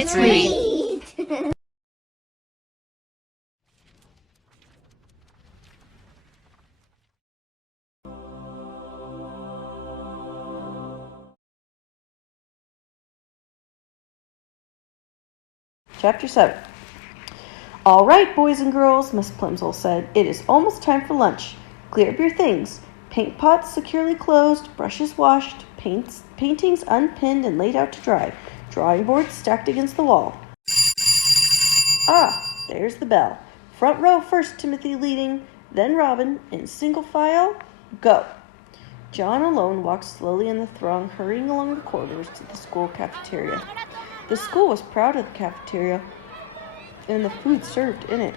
Let's read. Chapter 7. All right, boys and girls, Miss Plimsoll said. It is almost time for lunch. Clear up your things. Paint pots securely closed, brushes washed, paintings unpinned and laid out to dry, drawing boards stacked against the wall. Ah, there's the bell. Front row first, Timothy leading, then Robin, in single file, go. John alone walked slowly in the throng, hurrying along the corridors to the school cafeteria. The school was proud of the cafeteria and the food served in it.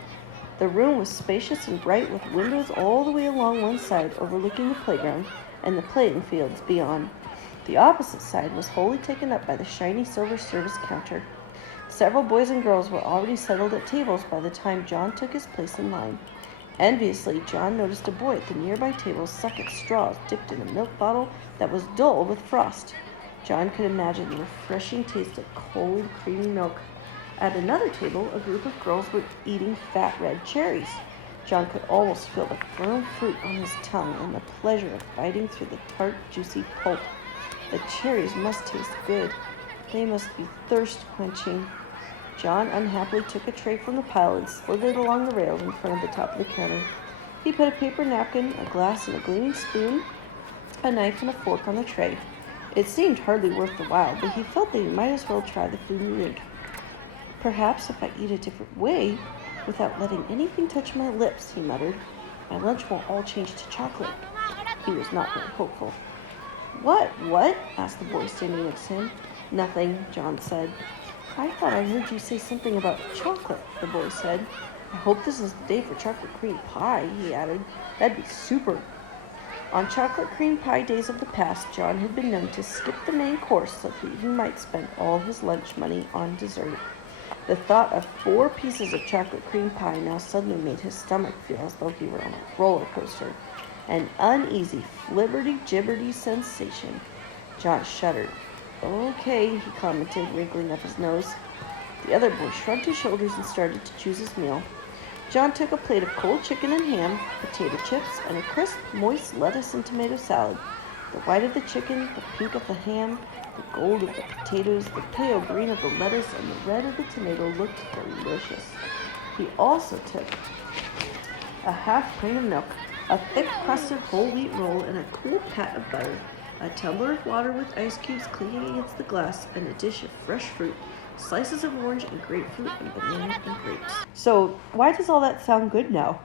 The room was spacious and bright, with windows all the way along one side overlooking the playground and the playing fields beyond. The opposite side was wholly taken up by the shiny silver service counter. Several boys and girls were already settled at tables by the time John took his place in line. Enviously, John noticed a boy at the nearby table suck at straws dipped in a milk bottle that was dull with frost. John could imagine the refreshing taste of cold, creamy milk. At another table, a group of girls were eating fat red cherries. John could almost feel the firm fruit on his tongue and the pleasure of biting through the tart, juicy pulp. The cherries must taste good. They must be thirst-quenching. John unhappily took a tray from the pile and slid it along the rail in front of the top of the counter. He put a paper napkin, a glass, and a gleaming spoon, a knife, and a fork on the tray. It seemed hardly worth the while, but he felt that he might as well try the food and drink. Perhaps if I eat a different way, without letting anything touch my lips, he muttered, my lunch won't all change to chocolate. He was not very hopeful. What? Asked the boy standing next to him. Nothing, John said. I thought I heard you say something about chocolate, the boy said. I hope this is the day for chocolate cream pie, he added. That'd be super. On chocolate cream pie days of the past, John had been known to skip the main course so that he might spend all his lunch money on dessert. The thought of 4 pieces of chocolate cream pie now suddenly made his stomach feel as though he were on a roller coaster. An uneasy, flibberty-gibberty sensation. John shuddered. Okay, he commented, wrinkling up his nose. The other boy shrugged his shoulders and started to choose his meal. John took a plate of cold chicken and ham, potato chips, and a crisp, moist lettuce and tomato salad. The white of the chicken, the pink of the ham, the gold of the potatoes, the pale green of the lettuce, and the red of the tomato looked delicious. He also took a half pint of milk, a thick crusted whole wheat roll, and a cool pat of butter, a tumbler of water with ice cubes clinking against the glass, and a dish of fresh fruit, slices of orange and grapefruit and banana and grapes. So, why does all that sound good now?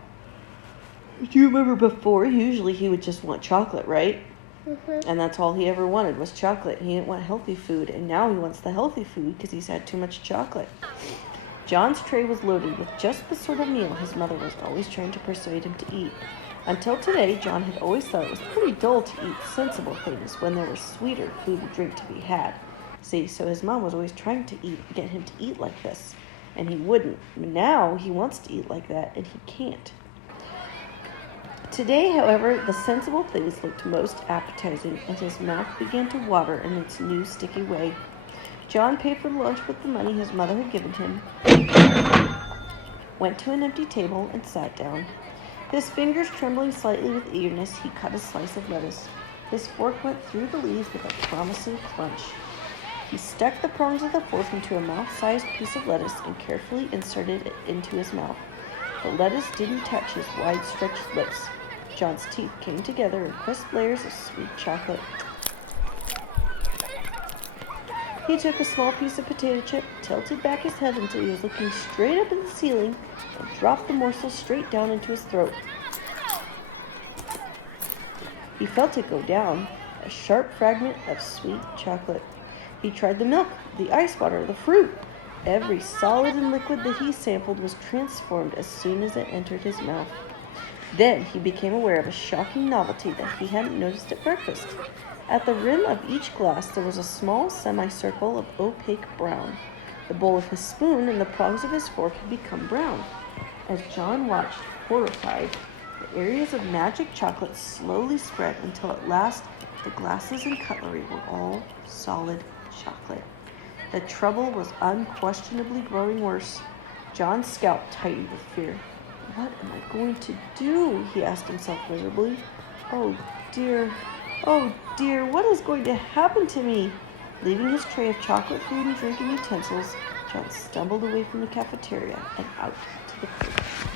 Do you remember before? Usually he would just want chocolate, right? Mm-hmm. And that's all he ever wanted was chocolate. He didn't want healthy food, and now he wants the healthy food because he's had too much chocolate. John's tray was loaded with just the sort of meal his mother was always trying to persuade him to eat. Until today, John had always thought it was pretty dull to eat sensible things when there was sweeter food and drink to be had. See, so his mom was always trying to get him to eat like this, and he wouldn't. But now he wants to eat like that, and he can't. Today, however, the sensible things looked most appetizing, and his mouth began to water in its new sticky way. John paid for lunch with the money his mother had given him, went to an empty table, and sat down. His fingers trembling slightly with eagerness, he cut a slice of lettuce. His fork went through the leaves with a promising crunch. He stuck the prongs of the fork into a mouth-sized piece of lettuce and carefully inserted it into his mouth. The lettuce didn't touch his wide-stretched lips. John's teeth came together in crisp layers of sweet chocolate. He took a small piece of potato chip, tilted back his head until he was looking straight up at the ceiling, and dropped the morsel straight down into his throat. He felt it go down, a sharp fragment of sweet chocolate. He tried the milk, the ice water, the fruit. Every solid and liquid that he sampled was transformed as soon as it entered his mouth. Then he became aware of a shocking novelty that he hadn't noticed at breakfast. At the rim of each glass there was a small semicircle of opaque brown. The bowl of his spoon and the prongs of his fork had become brown. As John watched, horrified, the areas of magic chocolate slowly spread until at last the glasses and cutlery were all solid chocolate. The trouble was unquestionably growing worse. John's scalp tightened with fear. What am I going to do? He asked himself miserably. Oh dear, what is going to happen to me? Leaving his tray of chocolate food and drinking utensils, John stumbled away from the cafeteria and out to the porch.